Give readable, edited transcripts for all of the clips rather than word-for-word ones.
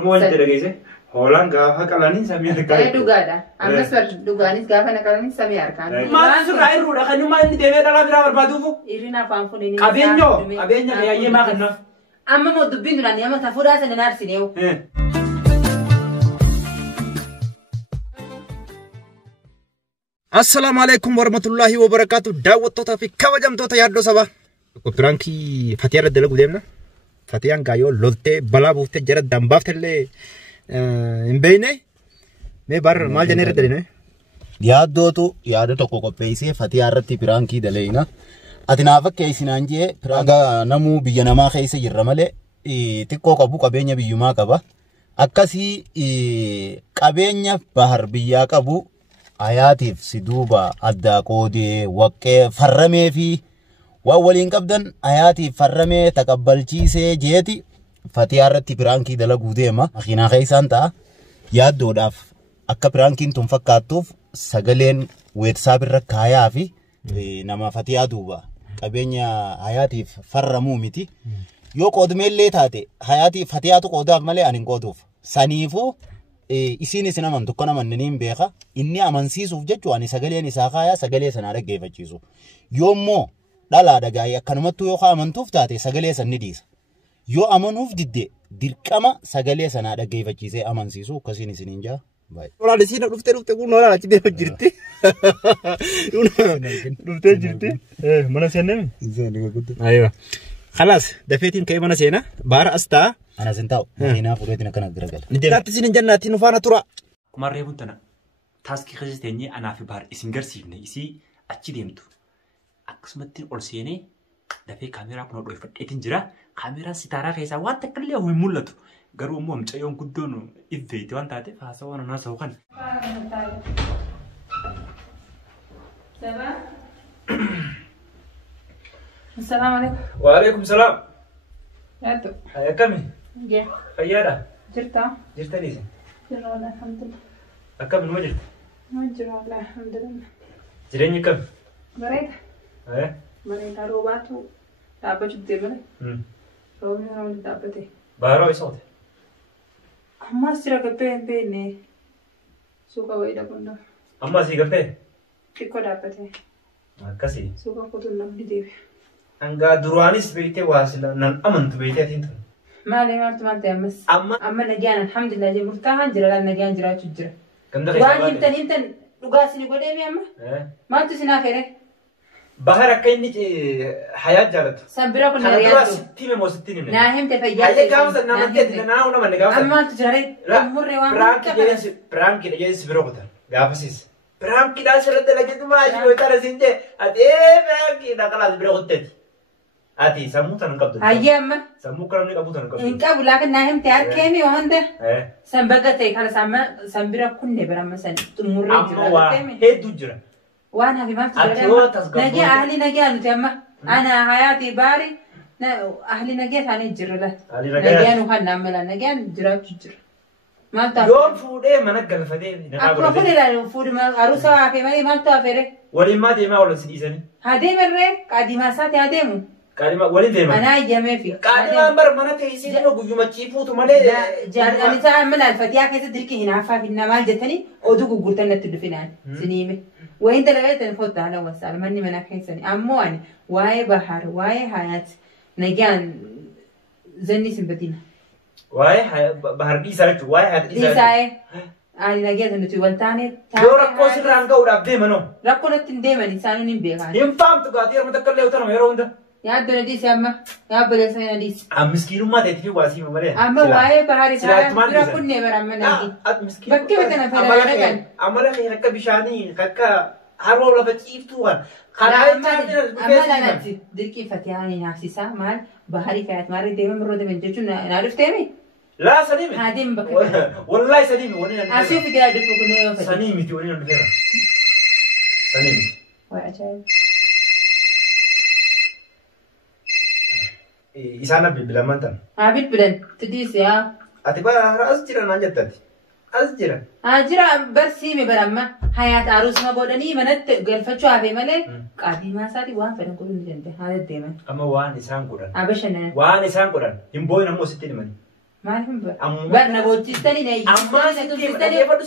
Ormoo wanti dhageesse hoolaan gaafa qalanii samii harkaa. Dhugaadha. Ammas dhugaanis gaafa naqalanii samii harkaan. Maal surraa irruudha kan nama inni deemee dhalaa biraa barbaaduufu. Irrina afaan fuudhanii. Qabeenya fayyee maa kennaaf. Amma moo dubbiin duraan amma tafuudhaa sana naarsineewu. Assalamu alaikum warahmatullahi wabarakatuh. Daawwattoota fi kabajamtoota yaaddoo sabaa. Piraankii Fatiyaa irra dalagu deemna. Fatiyaan gaayoo loltee balaa buuftee jara dambaaftellee hin beekne. Mee bar maal jennee irra daline? Yaaddootu yaada tokko qopheessee Fatiyaa irratti piraankii daleeyna. Ati naaf akka isinaan jee piraankii namuu biyya namaa keessa jirra malee xiqqoo qabu qabeenya biyyumaa qaba. Akkasii qabeenya bahar biyyaa qabu ayaatiif si duuba addaa qoodee waqqee farramee fi waan waliin qabdan ayaatiif farramee taqabbalchiisee jeeti Fatiyaa irratti piraankii dalaguu deema. Makiinaa keessaan ta'a yaaddoodhaaf akka piraankiin tun fakkaattuuf sagaleen weetsaap irra kaayaa fi nama Fatiyaa duuba qabeenya ayaatiif farramuu miti. Yoo qoodumeellee taate hayaatiif Fatiyaatu qoodaaf malee ani hin qooduuf. Saniifuu isin isin amantu kana manneen beeka inni amansiisuuf jechuun ani sagaleen isaa kaayaa sagalee sana dhaggeeffachiisu. Yoommoo dhalaa dhagaayee akkanumattuu yoo amantuuf taate sagalee sana ni dhiisa. Yoo amanuuf didde dirqama sagalee sana dhaggeeffachiisee amansiisu akkasiin isiniin jaa. Walaal isiin dhuftee kun walaal achi deemaa jirti. Dhuftee jirti. Mana seename? Ayiwa. Khalas dafeetiin ka'ee mana seena baara astaa. Ana sentau, makiinaa fuudheetiin akkana garagala. Daatti isin jannaatti nu faana tura. Kumarree buntana taaskii keessa teenyee anaa fi baar isin garsiifne isii achi deemtu. Akkasumatti ol seenee dafee kaameeraa kun hodhooffadheetiin jira. Kaameeraan sitaaraa keessaa waan takka illee hin mul'atu. Garuu immoo mucayyoon guddoon ifeeti waan taateef haasawaa waan haasa'u kan. Assalamu alaikum. Wa alaikum salaam. Yaaddu. Akkami? Gee. Fayyaadha? Jirtaa? Jirtaniis? Jirra wala alhamdulillah. Akkami numa jirta? Numa jirra wala alhamdulillah. Jireenyi akkami? Bareeda. Bareeda roobaatu dhaabbachuu deemale. Roobni roobni dhaabbate. Baaroo isa ote? Ammas jira gabbee hin beekne. Suuqa wayii dhabuun Amma asii gabbee? xiqqoo dhaabbate. Akkasii? Suuqa kutuun namni deebi'a. Angaa duraanis beektee waasila nan amantu beektee atiin tun. Maali maaltu maal ta'e ammas? Amma nagaan alhamdulillah jee murtaahaan jira laal nagaan jiraachuu jira. Ganda keessaa waan himtan dhugaa isin godhee mi amma? Maaltu isin hafeere? Bahar akka inni hayaat jaalatu. Sabbira kun Kana duraa sitti hime moo sitti hime? naa himte fayyaa. Hayyee gaafa nama jetti naa una manne gaafa. Ammaatu jirare murree waan Piraankiidha jedhesi biroo kutan gaafasiis. Piraankiidhaan sirratti lageetu maashii yoo taara siin jee ati piraankiidha kalaas biroo kutteeti. Ati sammuu tan qabdu. Hayyee amma. Sammuu kanamni qabu tan qabdu. Hin qabu laakin naa himte harkeemi waan ta'e. San baga ta'e kala san bira kunne bira amma san xumurree jira. Amma waa hedduu jira. Waan hafi maaltu jira. Nagee ahli nagee nuti amma. Ana hayaati baari ahli nagee isaanii jirra la. Nagee nu kan naamala nagee jiraachuu jira. Maal ta'a? Yoon fuudhee mana galfatee. Akkuma fuudhee fuudhee aruusa hafe malee maaltu hafeere? Waliin maa deemaa wal si dhiisanii? Hadeemerree qaadimaa isaati hadeemu. Qaadima waliin deemaa? Anaa ijamee fi. Qaadimaan bara mana teessee nama guyyuma ciifuutu malee. Jaalladhaan isaa mana alfatiyaa keessa dirqii hin hafaa finna maal jettanii oduu gurgurtan natti dhufinaan siniime. Wayin dalagatan fotta ala wasaal manni mana keessanii ammoo ani waa'ee bahar waa'ee hayaat nagaan zanni simpatina. Waa'ee bahar dhiisaa jechuudha waa'ee hayaat dhiisaa. Ani nageenya nuti waltaane. Yoo rakkoo sirraan ga'uudhaaf deemanoo. Rakkoo natti hin deeman isaanii hin beekan. Hin faamtu gaatii yeroo takka illee utanama yeroo hunda. Yaaddo na dhiise amma yaabbalee sana na dhiise. Miskiinummaa ta'eetii fi waasii malee. Amma waa'ee bahari isaa bira kunnee bara amma nagi. Bakkee bakka na fayyadaman. Amala kee akka bishaanii akka haroo lafa ciiftuu kan. Amma lanatti dirqiifatee ani naafsisaa maal bahari kaayat maal deeman biroo deeman jechuun na dhufteemi. Laa saniimi. Haadeen bakka. Wallahi saniimi wani nan. Asii fi gaa dhufu kunnee yoo fedhe. Saniimiti wani nan dhufeera. Saniimiti. Waa ajaa'iba. Isaan bilbilan mantan. Haa bilbilan tiddiis yaa. Ati bara as jira naan jettati. As jira. Haa jira barsiime baramma hayaat aruusuma godhanii manatti galfachuu hafe malee qaadimaa isaati waan fedhan godhuu ni danda'a haa deddeeman. Amma waan isaan godhan. Haa bashannan. Waan isaan godhan hin boo'in ammoo sitti himani. Maalif barna bochistani na Ammaa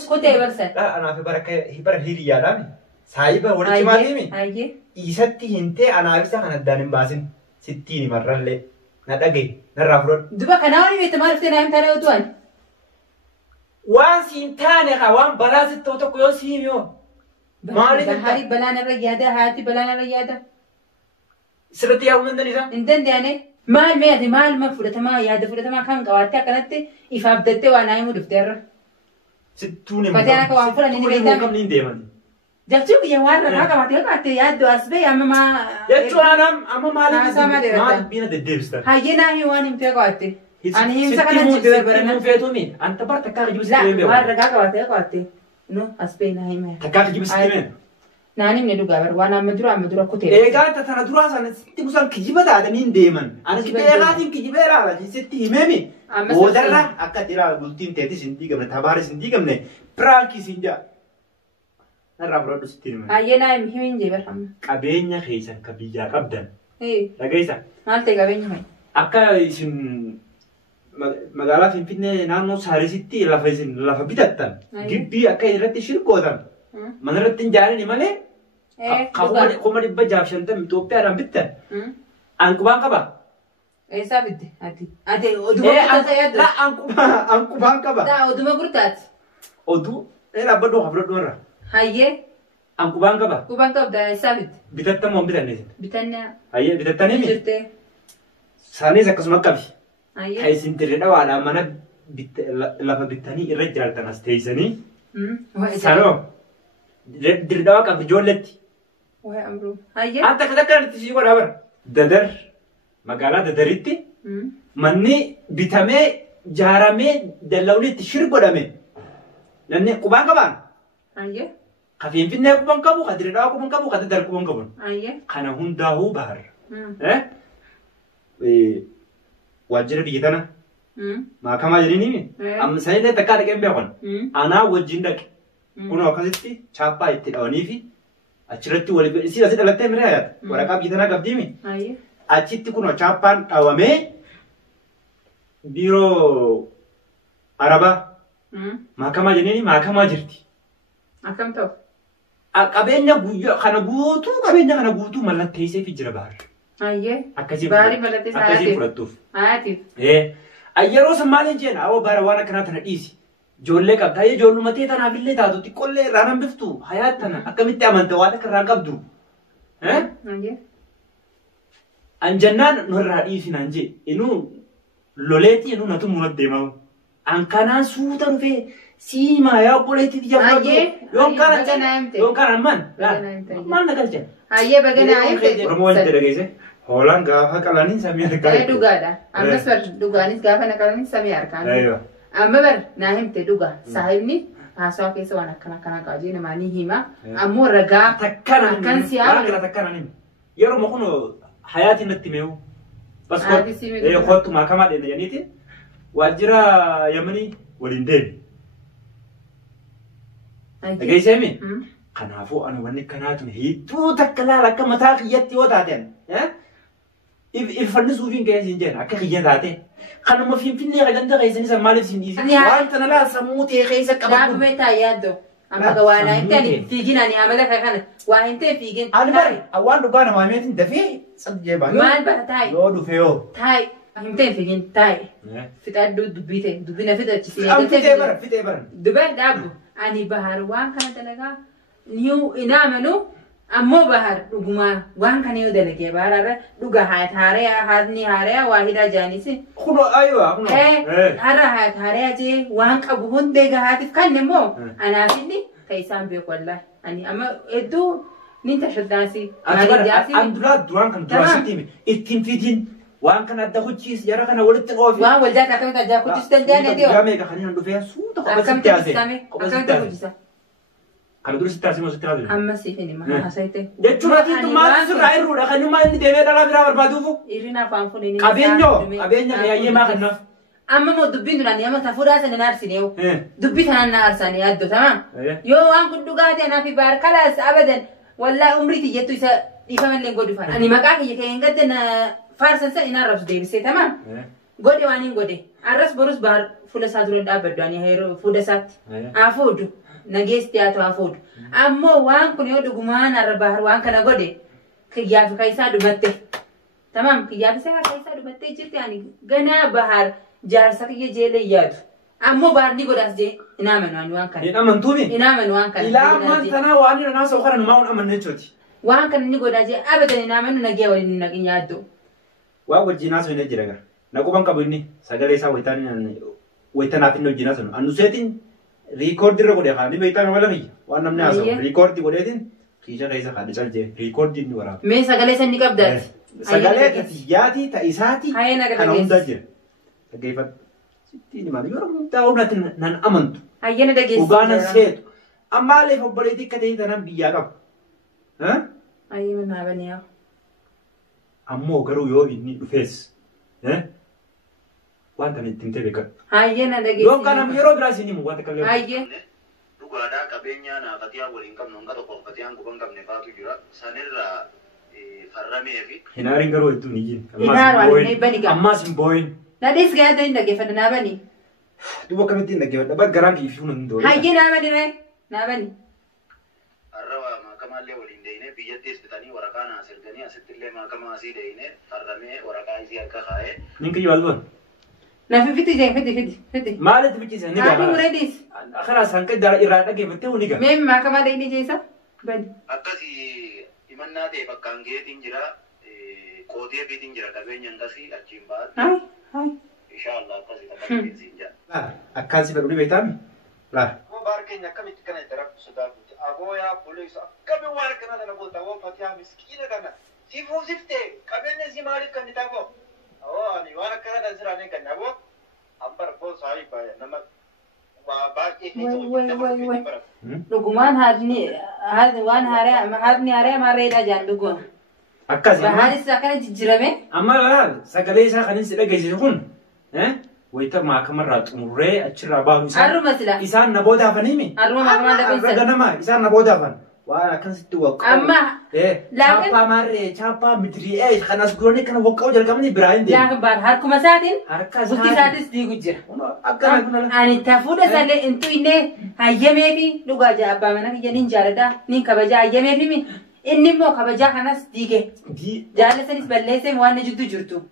kutee barsan. Anaaf bara hiriyaadhaan saayiba walitti maaliimi? Isatti hintee anaaf isa kan addaan hin baasin sittiin marrallee na dhagaye narraa fudhadhu. Duba kanaa wani beekta maaliif ta'e naayim taanee utuwan? waan siin taane kaa waan balaa sitti ta'u tokko yoo siim yoo maaliif Bahari balaan irra yaada haati balaan irra yaada. sirriitti yaa'uu danda'aniisa? Hin danda'ane maal meeti maal ma fudhatamaa yaada fudhatamaa kan qabaattee akkanatti ifaaf dattee waa naayimuu dhuftee irra. Sittuun Bateen akka waan fudhan inni beekame. qabni hin deeman. Jalchuu biyya waan rakaa qabaatee qabaatee yaaddu as bee amma maa. Jechuun amma Haasaa maal maaliif dheerataa? bina deddeebistan? Hayyee naahii waan himtee qabaatte. Ani himsa kana jibbee barana. Sittiin feetuumi anta bar takkaa jibu La sitti waan beeku. rakaa qabaatee qabaatte. No as bee naahii mee. Takkaa jibu sitti beeku. Naan himne dhugaa bar waan amma dura kutee. Eegaa tana duraa sana sitti busan kijiba taatanii hin deeman. Ani Kijiba kibbee eegaatiin kijibee ilaala sitti himeemi. Amma Boodarra akka dhiiraa bultiin teetis hin diigamne tabaaris hin diigamne piraakis hin jaa. Narraa fudhadhu sitti hime. Hayyee naahii himin jee bar amma. Qabeenya keessan ka biyyaa qabdan. Hee Dhageessa. maal ta'e qabeenya mee? Akka isin magaalaa Finfinnee naannoo Saarisitti lafa bitattan gibbii akka irratti shirkootan mana irratti hin jaalani malee kuma 650 Itoophiyaadhaan bittan anqubaan qaba. Eessaa bitte ati? Ati oduma gurtaata yaadda? Anqubaan qaba. Daa oduma gurtaati? Oduu dhaabbadhu haa fudhadhu irra. Hayyee Anqubaan qaba. qubaan qabda eessaa bitte? Bitattan moo hin bitanne? Bitannaa Hayyee bitattanii mi? jirtee? Saanis akkasuma qabi. Hayyee. Kan isin dirree dhawaadhaan mana lafa bittanii irra ijaartan as teessanii. Sanoo dirree dhawaa qabdi ijoolletti. Waa'ee amruu. Hayyee. Anta akka takkaatti si godhaa bara. Dadar magaalaa Dadaritti manni bitamee jaaramee dallawni itti shir godhame. Namni qubaan qabaan. Hayyee. Ka Finfinnee quban qabu, ka dirree dhawaa quban qabu, ka Dadar quban qabu. Hayyee. Kana hundaa'uu bahar. Waajjira biyya tana maakamaa jedhanii amma sanillee takkaa dhaqeen beekan anaa wajjin dhaqe kunoo akkasitti chaappaa itti dhawanii fi achirratti waliin isii asii dhalattee miree yaada waraqaa biyya tanaa qabdiimi Hayyee. achitti kunoo chaappaan dhawamee biiroo arabaa maakamaa jedhanii maakamaa jirti. Akkam ta'u? Qabeenya qabeenya kana guutuu mallatteessee fi jira bahar. Hayyee. Akkasii Baarii mallatteessa akkasii fudhattuuf. hayaatiif. Yeroo san maaliin jeen awwa bara waan akkanaa tana dhiisi. Ijoollee qabda. Hayyee ijoollummatee tanaaf illee taatu xiqqoollee irraan hambiftu. Hayaat tana akkamitti amanta waan akka irraan qabdu. Hayyee. Anjannaan nu irraa dhiisinaan jee. Inuu loleetti inuu natu muunat deemamu. Ankanaan suuta dhufee siimaa yaa obboleetti jabatu. Yoon kana ammaan. Maal na galchan? Hayyee baganaa himte. Oromoo walitti dhageesse. Hoolaan gaafa qalaniin samii harkaa. Dhugaadha. Ammas bar dhugaanis gaafa naqalanii samii harkaan. Amma bar naa himte dhugaa. Saahibni haasawaa keessa waan akkana qaajee namaa ni hima. Ammoo ragaa akkan siyaa. Takkanaan yeroo ma kun hayaatiin natti meewu. Hayaatii si meewu. Kottu maakamaa dheedha janiiti. Waajjira Yamanii waliin deemi. Dhageesseemi? Kanaafuu ani wanni kanaatu hedduu takka laala akka mataa kiyyatti yoo taateen. Iffanni suufiin keessi hin jeen akka kiyya taate. Kanuma Finfinnee ganda keessanii san maaliif sin dhiisi? Waan tana laa sammuu ta'e keessa qabatu. Gaafumee taa yaaddo. Amma gawaanaa hin ta'ani fiigin ani amala kana waa hin ta'e fiigin. Ani bari waan dhugaa namaa meetiin dafee sadjee baay'ee. Maal bara taa'i? Yoo dhufe yoo. Taa'i. Hin ta'e fiigin taa'i. Fixadduu dubbii ta'e dubbii na fixachiisee. Fixee bara fixee bara. Dubee dhaabdu ani bahar waan kana dalagaa niu inaamanu ammoo bahar dhugumaa waan kana yoo dalagee bahararra dhuga haatni haareyaa waa hidhaa jaanisi. Kuno aywa kuno. Har'a haataareyaa jee waan qabu hundee gahaatiif kan immoo anaaf inni ta'e isaan beeku wallaahi. Ani amma hedduu ni tashaddaasi. Anduraa duraan kan duraasitti ittiin fiitiin waan kana adda hojiis jara kana walitti qoofi. Waan waldaa akkamitti adda hojis danda'an deewa. Gaamee ka kanina dhufee suuta Akkamitti hojisame? Kana dura sitti haasimu sitti haasimu. Amma siifin hima haasa'ite. Jechuun ati maal sirraa irruudha kan dhummaa inni deemee dhalaa biraa barbaaduufu. Irrina afaan fuudhanii. Qabeenya yaayyee maa kennaaf. Amma moo dubbiin duraan amma tafuudhaa sana na arsineewu. Dubbii tanaan na arsanii yaaddo tamaa. Yoo waan kun dhugaa ta'e naaf baar kalaas abadan wallaahi umrii tiyyattu isa dhiifamallee godhu fara. Ani maqaa kiyya kee hin gadde na faarsan sana inni arrabsu deebisee tamaa. Godhe waan hin godhe. Arras borus bar fuula isaa dura dhaabbaddu yeroo fuula isaatti hafuudhu nageessi haa ta'u hafuudhu. Ammoo waan kun yoo dhugumaan arra bahar waan kana godhe kiyyaa fi kaisaa dhumatte. Tamam kiyyaa fi kaisaa dhumattee jirti ani ganaa bahar jaarsa kiyya jeelee yaadu. Ammoo bahar ni godhaas jee inaamanu waan kana. Inaamantumi? Inaamanu waan kana. Ilaa ammaan tanaa waan inni naasoo kana numaa waan amanne jechuuti. Waan kana ni godhaa jee abadan inaamanu nagee waliin nagin yaaddu. Waan wajjin naasoo hin jira gara. Naquban qabu inni sagalee isaa wayitanaaf inni wajjin naasoo. Annuseetiin riikoordii irra godhee haadhi beektaa nama lafi waan namni haasa'u riikoordii godheetiin kiisha keessa haadhi calje riikoordii inni waraaba. Mee sagalee isa inni qabdaati. Sagalee ta'iyyaatii ta'isaatii kana hundaa jira. Dhaggeeffadhu. Sittiin himaa yoo hundaa humnatti nan amantu. Hayyana dhageessi. Dhugaa nan seetu. Ammaallee obboleettii akka ta'e tanan biyyaa qabu. Hayyama naa baniyaa. Ammoo garuu yoo inni dhufees waan kana ittiin ta'e beekan. Hayyana dhageessi. Yoo kana yeroo biraas inni himu waan takka illee. Hayyee. Dhugaadhaa qabeenyaa naafatiyaan waliin qabnu hanga tokko fatiyaan guban qabne faatu jira. Sanirraa farramee fi. Hinaariin garuu hedduu ni jin. Ammaas hin booyin. Nadhees gaata hin dhaggeeffadha naa bani. Duuba akkamitti hin dhaggeeffadha bakka garaan kii fi humna hin doole. Hayyee naa bani ree naa bani. Har'a maakamaallee waliin deeyne biyyattees bitanii waraqaa naas erganii asitti illee maakamaa asii deeyne farramee waraqaa isii akka kaa'ee. Nin kiyyu albuun. Na fiti jee fiti. Maalitti bichisa ni gaafara. Haati mureedis. Akkanaa sanqee irraa dhaggeeffattee huni gaa. Mee maakamaa deeyne jeessa bani. Akkasii himannaa ta'e bakkaan geetiin jira qootee biitiin jira qabeenya akkasii achiin ba'aatti. Inshallah akkasii taphatti siin jira. Akkaasi fedhu ni beektaami? Laa. Baar keenya akkamitti kana itti rakku sodaatu abooyaa polis akkami waan kana dhala goota waan fatiyaa miskiina kana si fuusifte qabeenya si maaliif kan itti aboo awoo ani waan akkana dhan siraanii kan aboo ambar koo saayii baay'ee nama baay'ee dhugumaan waan haadni haaraa maarreedhaa jaan dhuguma. Akkasi. Bahaanis akkana jijjiirame. Amma laal sagalee isaa kan inni dhageessisu kun wayita maakamarraa xumurree achirraa baanu isaan na booda hafaniimi. Haruma maakamaa dhabeessan. Ganama isaan na booda hafan. Waan akkasitti waqqa'u. Amma. Chaappaa maarree chaappaa mitirii kanas duranii kana waqqa'u jalqabni biraa hin deemu. Laakin baal harkuma isaatiin. Harka isaatiin. Bukti isaatis diigu jira. Akkana kun. Ani tafuudha sallee intu illee hayyamee fi dhugaa jaa abbaa mana kiyya nin jaalladha nin kabajaa hayyamee fi inni immoo kabajaa kanas diige. Jaallasanis balleessee waan jiddu jirtu.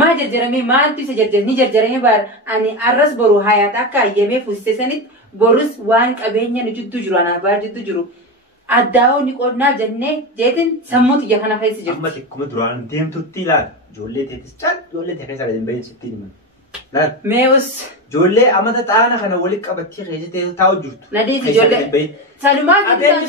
Maa jarjaramee maaltu isa jarjare ni jarjaramee baara ani arras boru hayaat akka hayyamee fuusise sanitti borus waan qabeenya ni jiddu jiru anaaf baara jiddu jiru. Addaa'oo ni qonnaaf jennee jeetiin sammuu xiyya kana keessa jirti. Amma xiqquma duraan deemtutti ilaala. Ijoollee teetis caal ijoollee tee keessa gadi bahin sittiin himan. Laal. Meewus. Ijoollee amata xaana kana walitti qabattee keessa ta'e taa'u jirtu. Nadiis ijoollee. Salumaa Abeenyi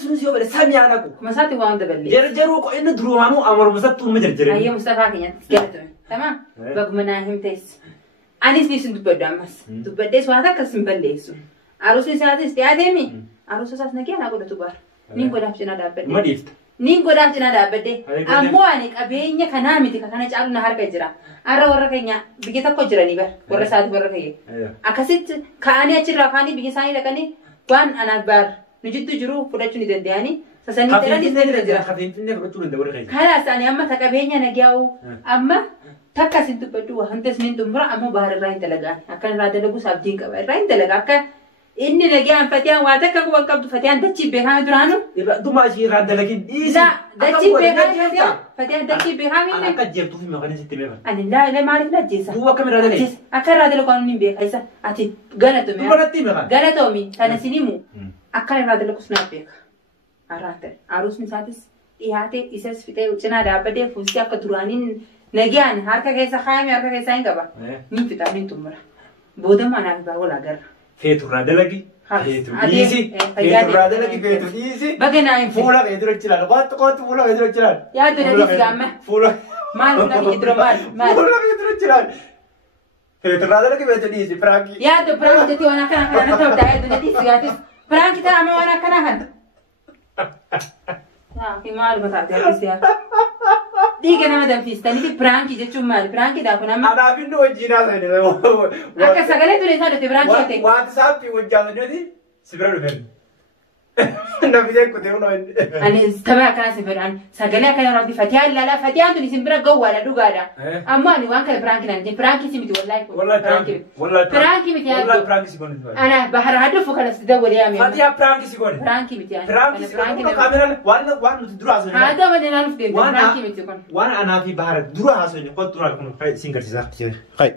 sunis yoo bade samii haa dhaqu. Masaatti waan daballee. Jarjaruu ko inni durumaanuu amarumsatti uuma jarjare. Ayyee Mustafaa keenyatti galatume. Tamam. Baguma naa himtees. Anis ni sin dubbaddu ammas. Dubbaddees waan akkas hin balleessu. Aruusni isaatis dhiyaateemi. Aruusa isaas nagee naa godhatu baara. Niin godhaaf cinaa dhaabbadde. Ma dhiifta. Niin godhaaf cinaa dhaabbadde. Ammoo ani qabeenya kanaa miti kana caalu na harka jira. Arra warra keenya biyya tokko jiranii bara. Warra isaati warra keenya. Akkasitti ka'anii achirraa kaanii biyya isaanii dhaqanii waan anaaf baara. Nu jiddu jiru fudhachuu ni danda'anii. Sasanii jedhanis ni jira. Kafiinfinnee fudhachuu danda'u warra keenya. Kalaas ani amma ta qabeenya nagaa'u amma takka sin dubbaddu wantas min xumura ammoo bahar irraa hin dalagaan. Akkan irraa dalagu abdiin qaba. Irraa hin dalaga akka inni nagaan fatiyaan waa takka quban qabdu fatiyaan dachii beekame duraanu. Dumaa ishii irraa dalagin dhiisi. Dachii beekame fatiyaan dachii beekame. Akka jeertuuf hin maqaan sitti beekan. Ani laa maaliif lajjeessa. Duuba akkam irraa dalee. Akka irraa dalagu anu hin beeka isa ati galatoomi. Duuba natti beekan. Galatoomi kana sinimu akka irraa dalagu sunaaf beeka. Arraatan aruusni isaatis dhiyaate isas fixee cinaa dhaabbadee fuusii akka duraaniin nagaan harka keessa kaayame harka keessaa hin qaba. Ni fixa min xumura. Boodamuu anaaf baa wal agarra. Feeturraa dalagi. Feetu dhiisi. Feeturraa dalagi feetu dhiisi. Baganaa hin fuula feetura jilaan. Qoottu fuula feetura jilaan. Yaaddu dadhiisi gaamma. Fuula. Maal fuula feetura maal? Fuula feetura jilaan. Feeturraa dalagi feetu dhiisi. Firaanki. Yaaddu firaanki jettee waan akkana kana ta'u yaaddu dadhiisi gaatis. Firaanki ta'a amma waan akkana kana. Maal mataate akkasii dhiiga nama danfistanii piraanki jechuun maali? Piraanki kun amma. Anaaf inni wajjin haasa'e. Akka sagalee ture isaa dhufte piraanki yoo ta'e. Waati saappii wajjin haasa'e si bira dhufe. Nafisee kutee unoo Ani taphee akkana si fedhan sagalee akkana rabbi fatiyaan lala fatiyaan tuni isin bira gawwaadha dhugaadha. Ammoo ani waan kana piraanki naan jee piraanki si miti wallaahi. Piraanki miti yaa. Wallahi piraanki si goone. Ana bahara hadufu kana si dawwale yaa mi'a. Fatiyaa piraanki si goone. Piraanki miti yaa. Piraanki si goone. Kaameraan waan nuti dura haasofne. Haa ta'u malee naan fudhate piraanki miti kun. Waan anaa fi bahara dura haasofne kun dura kun siin garsiisaa. Kai.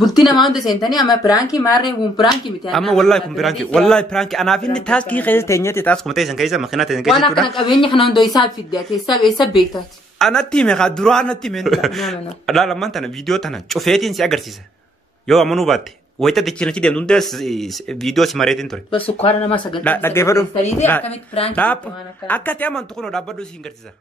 Bultii namaa hundi seentanii amma piraanki maarree kun piraanki miti. Amma wallahi kun piraanki wallahi piraanki anaaf inni taaskii keessa teenyatti taas kuma teessan keessa makiinaa teessan keessa waan akkana qabeenya kana hundoo isaa fiddaate isa beektaati. Anatti hime kaa duraa anatti hime. Lammaan tana viidiyoo tana cufeetiin si agarsiisa. Yoo amanuu baatte wayita dichinachi deemtu hundees viidiyoo si mareetiin ture. Sukkaara namaa sagal. Dhaggeeffadhu. Akka ta'e amantu kunoo dhaabbadhu si agarsiisa.